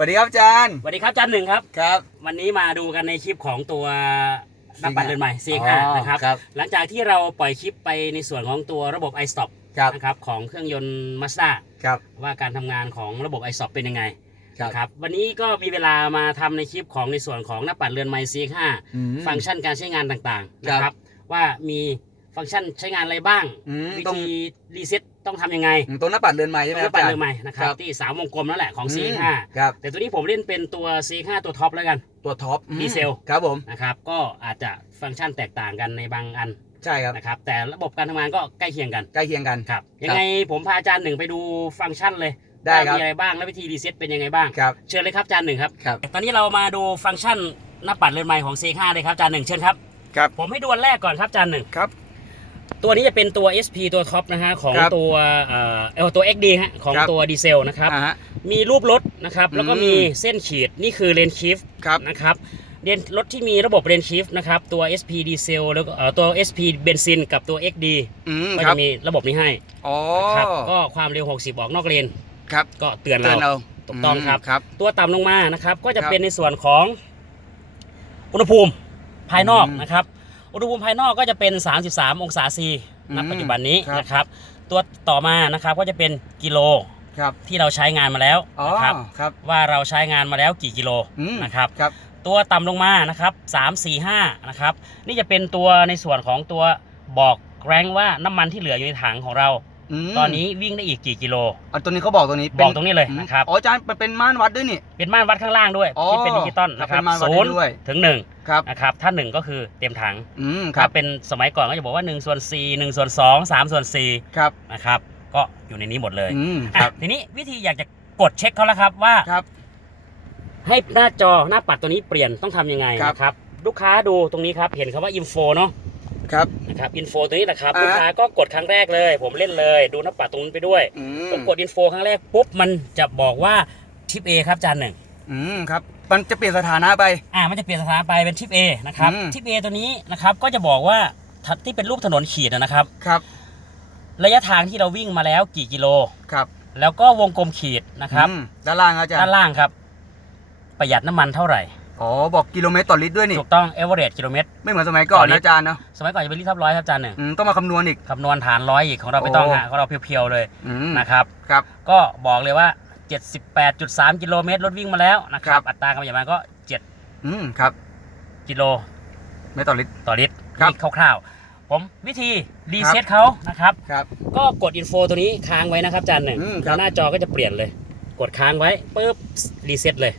สวัสดีครับอาจารย์สวัสดีครับจันหนึ่งครับ ครับ วันนี้มาดูกันในคลิปของตัวนักปั่นเรือนใหม่อ๋ CX5 อนะครับครับ หลังจากที่เราปล่อยคลิปไปในส่วนของตัวระบบ iStop ครับนะครับของเครื่องยนต์ Mazda ครับว่าการทำงานของระบบ iStop เป็นยังไงครับนะครับวันนี้ก็มีเวลามาทำในคลิปของในส่วนของนักปั่นเรือนใหม่ CX5 อืมฟังก์ชันการใช้งานต่างๆครับนะครับ ว่ามีฟังก์ชันใช้งานอะไรบ้างอืมวิตรงธีรีเซ็ต ต้องทำยังไงอืมตรงหน้าปัดเรือนใหม่ใช่ไหมนัครับกปั่นอาจารเรือนย์ใหม่นะครับครับที่สามวงกลมนั่นแหละของอืม CX5 ครับแต่ตัวนี้ผมเล่นเป็นตัว CX5 ตัวท็อปแล้วกันตัวท็อปอืมดีเซลครับผมนะครับก็อาจจะฟังก์ชันแตกต่างกันในบางอันใช่ครับนะครับแต่ระบบการทำงานก็ใกล้เคียงกันใกล้เคียงกันครับยังไงผมพาอาจารย์หนึ่งไปดูฟังก์ชันเลยได้ครับว่ามีอะไรบ้างและวิธีรีเซ็ตเป็นยังไงบ้างครับเชิญเลยครับอาจารย์หนึ่งครับครับตอนนี้เรามาดูฟังก์ชันหน้าปัดเรือนไม้ของ C5 เลยครับอาจารย์หนึ่งเชิญครับครับผมให้ดูอันแรกก่อนครับอาจารย์หนึ่งครับ ตัวนี้จะเป็นตัว SP ตัวท็อปนะฮะของครับตัวเอ่อเออตัว XD ฮะของครับ ตัวดีเซลนะครับ อ่าฮะ มีรูปรถนะครับ แล้วก็อืม มีเส้นขีดนี่คือเลนชีฟครับ นะครับเรนรถที่มีระบบเรนชีฟนะครับ ตัว SP ดีเซลแล้วก็เอ่อตัว SP เบนซินกับตัว XD อืมก็ครัจะบมีระบบนี้ให้อ๋อครับก็ความเร็ว 60 ออกนอกเลน ครับก็เตือนเตือนเรา เราถูกต้องครับ มครับ ตัวต่ำลงมานะครับ ก็จะครับเป็นในส่วนของอุณหภูมิภายนอกอืม นะครับ อุณหภูมิภายนอกก็จะเป็น 33 องศาซีณอืมปัจจุบันนี้ครับ นะครับ ตัวต่อมานะครับก็จะเป็นกิโลครับที่เราใช้งานมาแล้วอ๋อนะครับ ครับ ว่าเราใช้งานมาแล้วกี่กิโลอืม นะครับ ครับ ตัวต่ำลงมานะครับ3 4 5นะครับ นี่จะเป็นตัวในส่วนของตัวบอกแรงว่าน้ำมันที่เหลืออยู่ในถังของเรา มตอนนี้วิ่งได้อีกกี่กิโล อะตัวนี้เขาบอกตัวนี้บอกตรงนี้เลยนะครับ อ๋ออาจารย์มันเป็นม่านวัดด้วยนี่ เป็นม่านวัดข้างล่างด้วยอ๋อที่เป็นดิจิตอลนะครับเป็นม่านวัดศูนย์ได้ด้วย ถึงหนึ่งครับ นะครับ ถ้าหนึ่งก็คือเต็มถังอืมคถ้ารับเป็นสมัยก่อนก็จะบอกว่า1ส่วน4 1ส่วน2 3ส่วนครับ4นะครับ ก็อยู่ในนี้หมดเลยอืมคอะรับทีนี้วิธีอยากจะกดเช็คเขาแล้วครับว่า ครับ ให้หน้าจอหน้าปัดตัวนี้เปลี่ยนต้องทำยังไงครับ นะครับ ลูกค้าดูตรงนี้ครับ เห็นคำว่าอินโฟเนาะ ครับนะครับอินโฟตัวนี้แหละครับอ่าลูกค้าก็กดครั้งแรกเลย ผมเล่นเลย ดูหน้าปัดตรงนี้นไปด้วยอืผมมกดอินโฟครั้งแรกปุ๊บมันจะบอกว่าทิป A ครับจานหนึ่งอืมครับมันจะเปลี่ยนสถานะไปอ่ามันจะเปลี่ยนสถานะไปเป็นทิป A นะครับอืมทิป A ตัวนี้นะครับก็จะบอกว่าทัที่เป็นรูปถนนขีดอะนะครับครับระยะทางที่เราวิ่งมาแล้วกี่กิโลครับ แล้วก็วงกลมขีดนะครับอืมด้านล่างอาจารด้านย์ล่างครับ ประหยัดน้ำมันเท่าไหร่ อ๋อ บอกกิโลเมตรต่อลิตรด้วยนี่ ถูกต้อง average กิโลเมตร ไม่เหมือนสมัยก่อนต่อลิตรนะอาจารย์เนอะสมัยก่อนจะเป็นลิตรทับร้อยครับอาจารย์หนึ่งอืมต้องมาคำนวณอีก คำนวณฐานร้อยอีกของเราไม่ต้องโอ้ฮะของเราเพียวๆเลยอืมนะครับ ครับ ก็บอกเลยว่า 78.3 กิโลเมตรรถวิ่งมาแล้วนะคครัรับ บ อัตราการประหยัดน้ำมันก็ อืมครับ 7 กิโลเมตรต่อลิตร ต่อลิตรครับนี่คร่าวๆ ผมวิธีรีเซ็ตเขานะครับ ครับ ก็กดอินโฟตัวนี้ค้างไว้นะครับอาจารย์หนึ่งอืมครับ แล้วหน้าจอก็จะเปลี่ยนเลย กดค้างไว้ปุ๊บรีเซ็ตเลย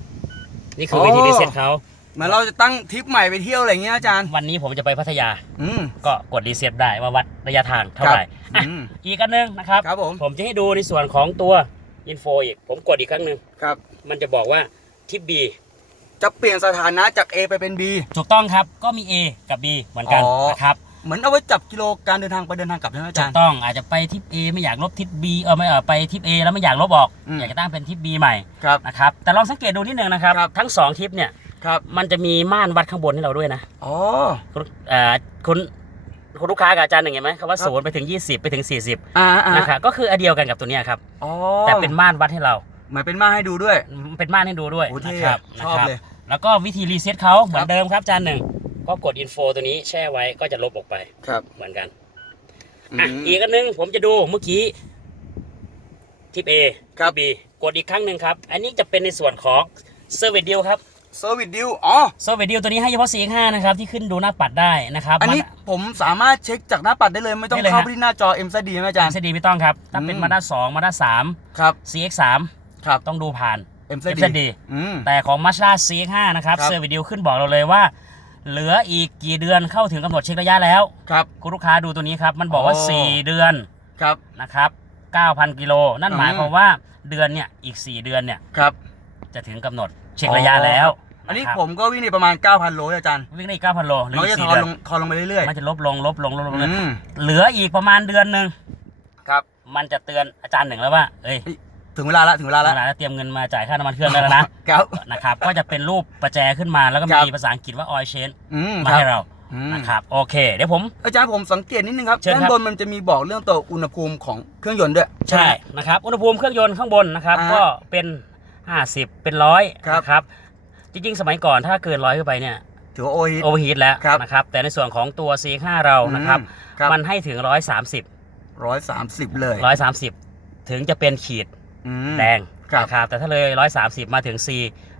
นี่คือโอ้วิธีรีเซ็ตเขาเหมือนเราจะตั้งทริปใหม่ไปเที่ยวอะไรเงี้ยอาจารย์ วันนี้ผมจะไปพัทยา อืม ก็กดรีเซ็ตได้ว่าวัดระยะทางเท่าครับไหร่อะอืม อีกอันหนึงนะครับครับผม ผมจะให้ดูในส่วนของตัวอินโฟอีก ผมกดอีกครั้งหนึ่งครับ มันจะบอกว่าทิป B จะเปลี่ยนสถานะจาก A ไปเป็น B ถูกต้องครับก็มี A กับ B เหมือนกันอ๋อ นะครับ เหมือนเอาไว้จับกิโลการเดินทางไปเดินทางกลับใช่ไหมอาถูจารกย์ ต้องอาจจะไปทิป A ไม่อยากลบทิป B เออไม่เออไปทิป A แล้วไม่อยากลบออกอืม อยากจะตั้งเป็นทิป B ใหม่ครับ นะครับแต่ลองสังเกตดูนิดนึงนะครับ ครับ ทั้งสองทิปเนี่ยครับมันจะมีม่านวัดข้างบนให้เราด้วยนะอ๋อ คุณเอ่อคุณคุณลูกค้ากับอาจารย์หนึ่งเห็นไหมคำว่าครับ ศูนย์ไปถึง 20 ไปถึง 40อ่าอ่านะครับก็คืออันเดียวกันกับตัวเนี้ยครับอ๋อแต่เป็นม่านวัดให้เรา เหมือนเป็นม่านให้ดูด้วยเป็นม่านให้ดูด้วยโอ้เท่นะครับชอบนะครับเลย แล้วก็วิธีรีเซ็ตเขาเหมือครันบเดิมครับอาจารย์หนึ่ง ก็กดอินโฟตัวนี้แช่ไว้ก็จะลบออกไปครับเหมือนกันอือะมอีกอันหนึงผมจะดูเมื่อกี้ทิป A ครับทิป B กดอีกครั้งหนึ่งครับ อันนี้จะเป็นในส่วนของเซอร์วิสเดียวครับเซอร์วิสดิวอ๋อเซอร์วิสเดียวตัวนี้ให้เฉพาะ CX5 นะครับ ที่ขึ้นดูหน้าปัดได้นะครับ อันนี้ผมสามารถเช็คจากหน้าปัดได้เลย ไม่ต้องได้เลยเข้าฮะไปที่หน้าจอ M ซดีไหมอาจารย์เซดีไม่ต้องครับ ถ้าเป็นอืมมาด้าสองมาด้าสามครับ CX3 ครับต้องดูผ่าน M ซ FZD ดีอืมแต่ของ Mazda CX5 นะครับครับเซอร์วิสเดียวขึ้นบอกเราเลยว่า เหลืออีกกี่เดือนเข้าถึงกำหนดเช็คระยะแล้วครับคุณลูกค้าดูตัวนี้ครับ มันบอกว่าโอ้4เดือนครับนะครับ9,000กิโลนั่นอืมหมายความว่าเดือนเนี่ยอีก 4 เดือนเนี่ยครับ จะถึงกำหนดเช็คระยะแล้วอันนี้ะครับผมก็วิ่งในประมาณ 9,000 โลอาจารย์วิ่งได้อีก9,000โลเหลืมันอก็อีจะกท4อนเดือนลงทอนลงไปเรื่อยมันจะลบลงลบลงลบลงๆเลยอืมเหลืออีกประมาณเดือนหนึ่งครับ มันจะเตือนอาจารย์หนึ่งแล้วว่าเอ้ย ถึงเวลาละถึงเวลาเวละลาแล้วเตรียมเงินมาจ่ายค่าน้ำมันเครื่องได้แล้วนะ ครับ นะครับ ก็จะเป็นรูปประแจขึ้นมาแล้วก็ครับมีภาษาอังกฤษว่า oil change อืมมาครับให้เรา อืมนะครับ โอเค เดี๋ยวผม อาจารย์ผมสังเกตนิดนึงครับเชิญด้านครับบนมันจะมีบอกเรื่องตัวอุณหภูมิของเครื่องยนต์ด้วยใช่ไหม นะครับ อุณหภูมิเครื่องยนต์ข้างบนนะครับ อ่าก็เป็นห้าสิบเป็นร้อยครับ นะครับ จริงๆ สมัยก่อนถ้าเกินร้อยขึ้นไปเนี่ยถือว่าโอฮิตโอเวอร์ฮีทแล้วครับ นะครับ แต่ในส่วนของตัว C5 เรานะครับครับมันให้ถึงร้อยสามสิบร้อยสามสิบเลยร้อยสามสิบถึงจะเป็นขีด อืมแดงครับนะครับแต่ถ้าเลยร้อยสามสิบมาถึง C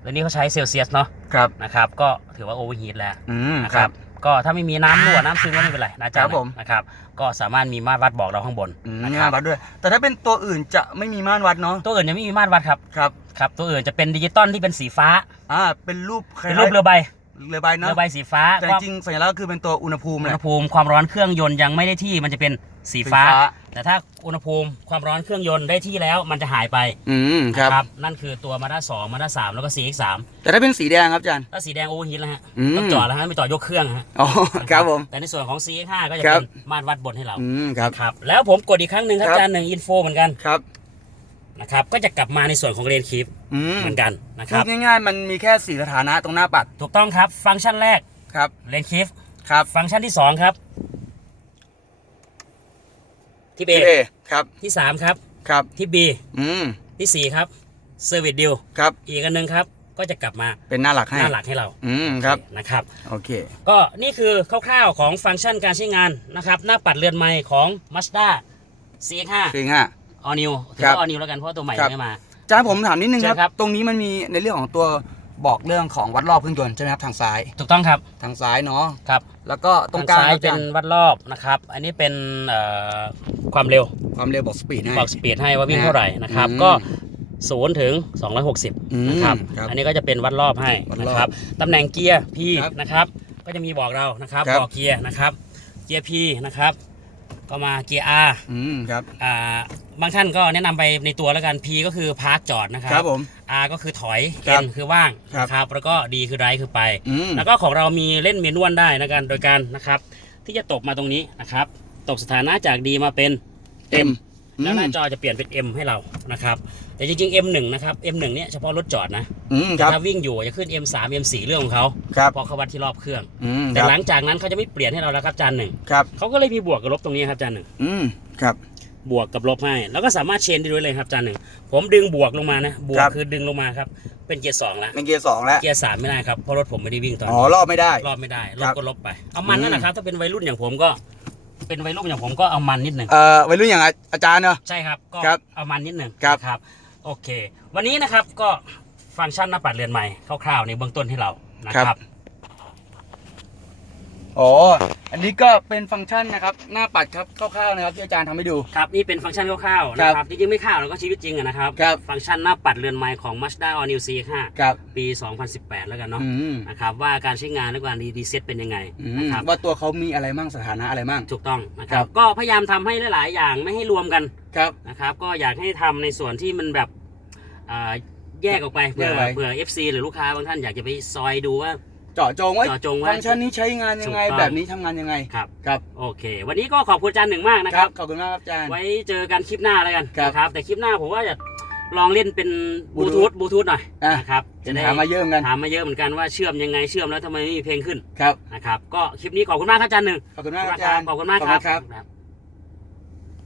แล้วนี่เขาใช้เซลเซียสเนาะครับนะครับ ก็ถือว่าโอเวอร์ฮีทแล้วอืมนะคครัรับ บ ก็ถ้าไม่มีน้ำรั่วน้ำซึมก็ไม่เป็นไรนะอาจ๊ะครับผม นะครับ ก็สามารถมีมาตรวัดบอกเราข้างบนอืมนะคม่ารันบวัดด้วย แต่ถ้าเป็นตัวอื่นจะไม่มีม่านวัดเนาะตัวอื่นยังไม่มีมาตรวัดครับครับครับตัวอื่นจะเป็นดิจิตอลที่เป็นสีฟ้าอ่าเป็นรูปคล้ายเป็นๆรูปเรือใบเรือใบเนาะเรือใบสีฟ้าแต่ก็จริงๆสัญลักษณ์ก็คือเป็นตัวอุณหภูมิอุแหณหละภูมิความร้อนเครื่องยนต์ยังไม่ได้ที่มันจะเป็น สีฟ้า สีฟ้า แต่ถ้าอุณหภูมิความร้อนเครื่องยนต์ได้ที่แล้วมันจะหายไปอืมครับนะครับ นั่นคือตัวมาด้าสองมาด้าสามแล้วก็ CX3 แต่ถ้าเป็นสีแดงครับอาจารย์ ถ้าสีแดงโอเวอร์ฮีทแล้วฮะอืม ต้องจอดแล้วฮะไม่จอดยกเครื่องฮะอ๋อครับผม แต่ในส่วนของ CX5 ก็จะครัเป็บ นมาตรวัดบนให้เราอืมครับ ครับแล้วผมกดอีกครั้งหนึ่งครับครับ อาจารย์หนึ่งอินโฟเหมือนกันครับ นะครับก็จะกลับมาในส่วนของเลนคีฟอืมเหมือนกันนะคพูรัดบง่ายๆ มันมีแค่สีสถานะตรงหน้าปัดถูกต้องครับฟังก์ชันแรกครับเลนคีฟครับ ฟังก์ชันที่สองครับ ที่ A ที่เอครับที่สามครับครับที่ B อืมที่สี่ครับเซอร์วิสดิวครับอีกอันหนึ่งครับก็จะกลับมาเป็นหน้าหลักให้หน้าหลักให้เราอืมครับนะครับโอเคก็นี่คือคร่าวๆของฟังก์ชันการใช้งานนะครับหน้าปัดเรือนไม้ของ Mazda CX5 จริงฮะ All New ถือครับว่า All New แล้วกันเพราะว่าตัวใหม่ครัยับงไม่มาอาจารย์ผมถามนิดนึงเชิคญรับครับ ตรงนี้มันมีในเรื่องของตัว บอกเรื่องของวัดรอบเครื่องยนต์ใช่ไหมครับทางซ้าย ถูกต้องครับทางซ้ายเนาะครับแล้วก็ตรงกทาลางซ้ายครับอาเป็จานรย์วัดรอบนะครับ อันนี้เป็นเอ่อความเร็วความเร็วบอกสปีดให้ บอกสปีดให้ว่าวิ่งนะเท่าไหร่นะครับ อืมก็ศูนย์ถึงอืม260นะครับครับอันนี้ก็จะเป็นวัดรอบให้วัดรอบนะครับตำแหน่งเกียร์ P ครับนะครับ ก็จะมีบอกเรานะครับครับ บอกเกียร์นะครับ เกียร์ P นะครับ ก็มาเกียร์ R อืมครับ อ่าบางท่านก็แนะนำไปในตัวแล้วกัน P ก็คือพาร์คจอดนะครัครับผม R ก็คือถอย ครับ N คือว่างครับนะครับแล้วก็ D คือไรคือไป อืม แล้วก็ของเรามีเล่นเมนวลได้นะกันโดยการนะครับ ที่จะตบมาตรงนี้นะครับ ตบสถานะจาก D มาเป็น M แล้วหน้าจอจะเปลี่ยนเป็น M ให้เรานะครับแต่จริงๆ M1 นะครับ M1 เนี่ยเฉพาะรถจอดนะอืมคแต่รับ ถ้าวิ่งอยู่จะขึ้น M3 M4 เรื่องของเขาครับเพราะเขาวัดที่รอบเครื่อง อืมแต่ครับหลังจากนั้นเขาจะไม่เปลี่ยนให้เราแล้วครับจานหนึ่งครับ เขาก็เลยมีบวกกับลบตรงนี้ครับจานหนึ่งอืมครับ บวกกับลบให้แล้วก็สามารถเชนได้ด้วยเลยครับจานหนึ่งผมดึงบวกลงมานะบวคกรับ คือดึงลงมาครับเป็นเกียร์สองแล้วเป็นเกียร์สองแล้วเกียร์สามไม่ได้ครับเพราะรถผมไม่ได้วิ่งตอนอ๋อนี้รอบไม่ได้ รอบไม่ได้ลครับบก็ลบไปเอามันนั่นแหละครับถ้าเป็นวัยรุ่นอย่างผมก็ เป็นวัยรุ่นอย่างผมก็เอามันนิดหนึ่งเอ่อวัยรุ่นอย่างอาจารย์เนาะใช่ครับก็ครับเอามันนิดหนึ่งครับ นะครับ โอเค วันนี้นะครับก็ฟังก์ชันหน้าปัดเรือนใหม่คร่าวๆในเบื้องต้นให้เรานะครับ อ๋อ อันนี้ก็เป็นฟังก์ชันนะครับ หน้าปัดครับคร่าวๆนะครับที่อาจารย์ทำให้ดู ครับนี่เป็นฟังก์ชันคร่าวๆครันะบครับจริงๆไม่คร่าวแล้วก็ชีวิตจริงอะนะครับครับฟังก์ชันหน้าปัดเรือนไม้ของ Mazda All New C5 ครับปี 2018 แล้วกันเนาะอืม นะครับว่าการใช้งานและการรีเซ็ตเป็นยังไงอืนะมครับว่าตัวเขามีอะไรมั่งสถานะอะไรมั่ง ถูกต้องนะคครัรับ บก็พยายามทำให้หลายๆ อย่างไม่ให้รวมกันครับ นะครับก็อยากให้ทำในส่วนที่มันแบบอ่าแยกออกไปเผื่อแยกไว้ เผื่อ FC หรือลูกค้าบางท่านอยากจะไปซอยดูว่าเจาะจงไว้เจาะจงไว้ฟังก์ชันนี้ใช้งานยังไง ถูกต้อง แบบนี้ทำงานยังไง ครับครับ โอเค วันนี้ก็ขอบคุณอาจารย์หนึ่งมากนะคครัรับ บ ขอบคุณมากครับอาจารย์ ไว้เจอกันคลิปหน้าแล้วกันครับนะครับ แต่คลิปหน้าผมว่าจะลองเล่นเป็นบลูทูธ Bluetooth บลูทูธหน่อยอะ นะครับจะถามมาเยอะเหมือนกัน ถามมาเยอะเหมือนกันว่าเชื่อมยังไงเชื่อมแล้วทำไมไม่มีเพลงขึ้นครับ นะครับ ก็คลิปนี้ขอบคุณมากครับอาจารย์หนึ่งขอบคุณมากครับอาจารย์ขอบคุณมากขอบคคุรับณครับ ครับ